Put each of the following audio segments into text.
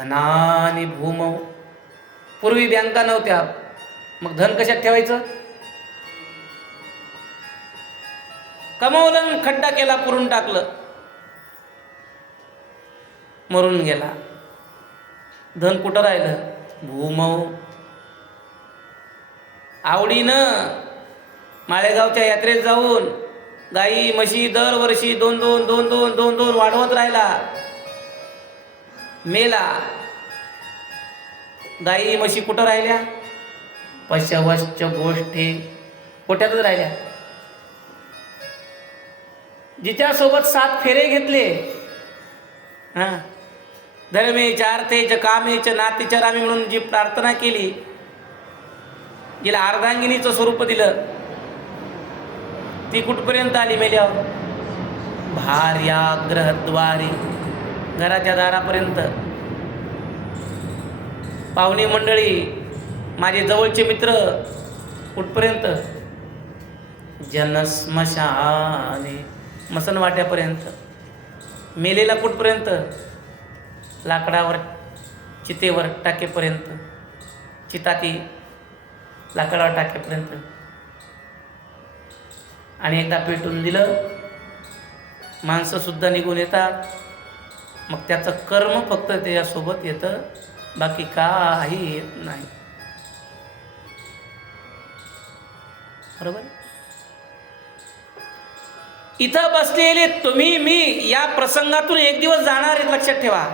धनानि भूमौ. पूर्वी बँका नव्हत्या, मग धन कशात ठेवायचं? कमवलं, खड्डा केला, पुरून टाकलं, मरून गेला. धन कुठं राहिलं? भूमौ. आवडीनं माळेगावच्या यात्रेत जाऊन गाई म्हशी दरवर्षी दोन दोन वाढवत राहिला, मेला. गाई म्हशी कुठं राहिल्या? पशवश्च गोष्टी कोट्यातच राहिल्या. जिच्यासोबत 7 फेरे घेतले, धर्मेच अर्थेच कामेच नातीचरामी म्हणून जी प्रार्थना केली, जिला अर्धांगिनीचं स्वरूप दिलं, ती कुठपर्यंत आली मेल्यावर? भार्या ग्रहद्वारी, घराच्या दारापर्यंत. पाहुणे मंडळी, माझे जवळचे मित्र कुठपर्यंत? जनस्मशाने, मसनवाट्यापर्यंत. मेलेला कुठपर्यंत? लाकडावर चितेवर टाकेपर्यंत. चिताती लाकडावर टाकेपर्यंत. आणि एकदा पेटून दिलं, माणसंसुद्धा निघून येतात. मग त्याचं कर्म फक्त त्याच्यासोबत येतं, बाकी काही येत नाही. बरोबर? इथं बसलेले तुम्ही मी या प्रसंगातून एक दिवस जाणार आहेत, लक्षात ठेवा.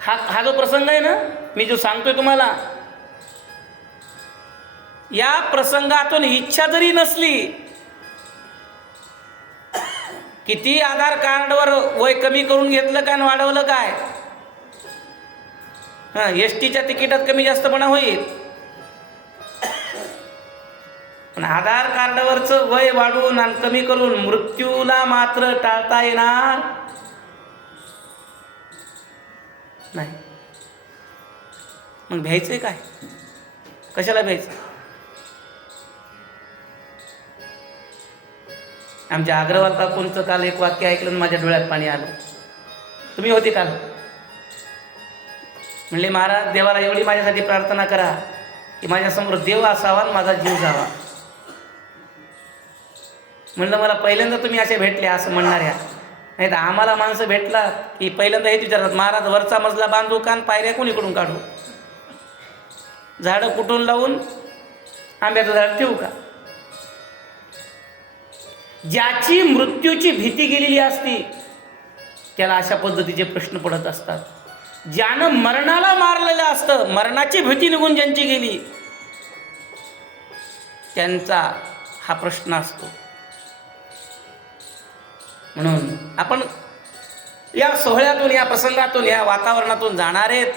हा जो प्रसंग आहे ना, मी जो सांगतोय तुम्हाला, या प्रसंगातून इच्छा जरी नसली, किती आधार कार्डवर वय कमी करून घेतलं काय आणि वाढवलं काय, एसटीच्या तिकिटात कमी जास्तपणा होईल, पण आधार कार्डवरचं वय वाढवून आणि कमी करून मृत्यूला मात्र टाळता येणार नाही. मग भ्यायचंय काय? कशाला भ्यायचं? आमच्या अग्रवाल काकूंचं काल एक वाक्य ऐकलं, माझ्या डोळ्यात पाणी आलं. तुम्ही होते काल. म्हणले, महाराज देवाला एवढी माझ्यासाठी प्रार्थना करा की माझ्यासमोर देव असावा आणि माझा जीव जावा. म्हणलं, मला पहिल्यांदा तुम्ही असे भेटले असं म्हणणाऱ्या, नाही तर आम्हाला माणसं भेटला की पहिल्यांदा हेच विचारतात, महाराज वरचा मजला बांधू का, पायऱ्या कोणीकडून काढू, झाडं कुठून लावून आंब्याचं झाड ठेवू का? ज्याची मृत्यूची भीती गेलेली असती त्याला अशा पद्धतीचे प्रश्न पडत असतात. ज्यानं मरणाला मारलेलं असतं, मरणाची भीती निघून ज्यांची गेली, त्यांचा हा प्रश्न असतो. म्हणून आपण या सोहळ्यातून, या प्रसंगातून, या वातावरणातून जाणार आहेत.